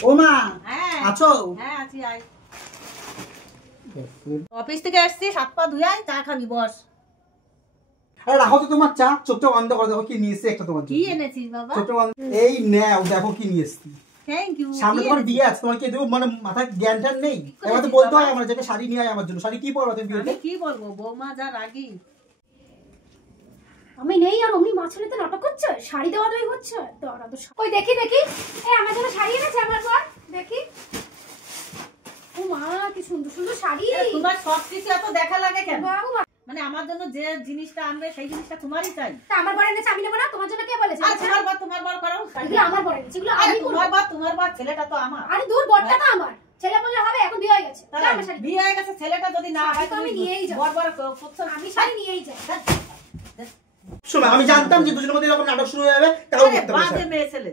ও মা হ্যাঁ আছো? হ্যাঁ আছি। আয় অফিস থেকে আসছি, হাত পা ধুয়ে আয়, চা খাবি, বস। আরে রাখো তো তোমার চা, চোখটা বন্ধ করো, দেখো কি নিয়ে এসেছি একটা তোমার জন্য। কি এনেছিস বাবা? চোখটা বন্ধ, এই নাও দেখো কি নিয়ে এসেছি। Thank you. সামনে তোমার বিয়ে আছে, তোমার কি দেবো মানে মাথায় জ্ঞান ট্যান নেই? এবার তো বলতে হয় আমার, যেটা শাড়ি নিয়ে আয় আমার জন্য। শাড়ি কি পরবে তুমি বিয়েতে? আমি কি বলবো, বৌমা যা রাগি। আমি নেই আর অমনি মাছলে তো নাটক করছে, শাড়ি দেওয়া দেওয়াই হচ্ছে। তোরা তো ওই দেখি দেখি, এই আমার জন্য শাড়ি এনেছে আমার পর, দেখি। ও মা কি সুন্দর সুন্দর শাড়ি। তোমার সব কিছু এত দেখা লাগে কেন? বাবা, মানে আমার জন্য যে জিনিসটা আনবে সেই জিনিসটা তোমারই চাই। তা আমার পর এনেছে, আমি নেব না? তোমার জন্য কে বলেছে? আর তোমার বার করো। এগুলো আমার পর এনেছে, এগুলো আমি করব। তোমার বার, ছেলেটা তো আমার। আরে দূর, বড়টা তো আমার। ছেলে বললে হবে? এখন বিয়ে হয়ে গেছে। যা আমার শাড়ি। বিয়ে হয়ে গেছে, ছেলেটা যদি না হয় তো আমি নিয়েই যাব। বড় করছো। আমি শাড়ি নিয়েই যাই। শোনো, আমি জানতাম যে দুজনের মধ্যে এরকম নাটক শুরু হয়ে যাবে, তাও করতে বাজে মেয়ে ছেলে।